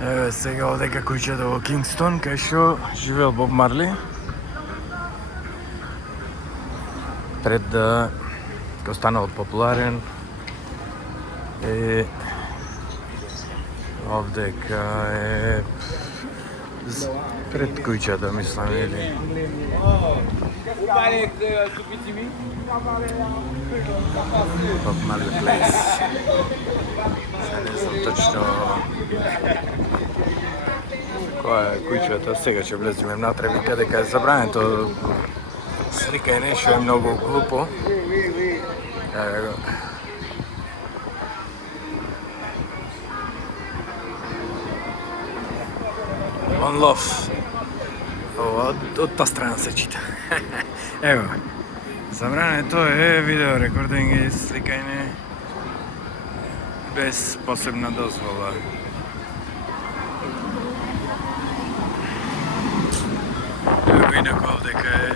Еве сега одека куќето во Кингстон, кај што живеел Боб Марли. Пред да го станал популарен. Овдека е пред куќето, мислам, или Боб Марли Плейс. Се не знам точно која е куќето, сега ќе влеземе внатре, вика дека е забрането сликање, што е многу глупо. Еве го. One Love. Ова од та страна се чита. Ево. Забрането е видео рекординг и сликање без посебна дозвола. Ево инако овдека е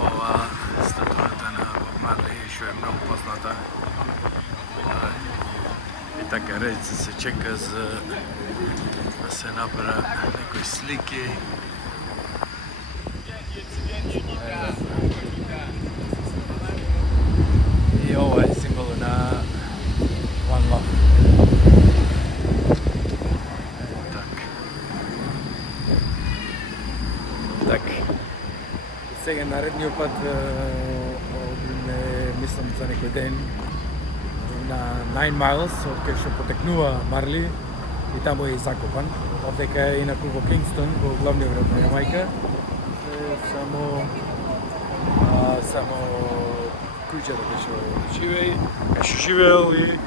ова статуата на Боб Марли, што е многу позната. И така речица се чека за да се направи некои слики. И ова е символот на One Love. Така. Сега наредниот пат мислам за некој ден на 9 Miles, од кај што потекнува Марли и таму е закопан. Овдека е инаку во Кингстон, во главниот град на Јамајка. Само куќето кај што живеел и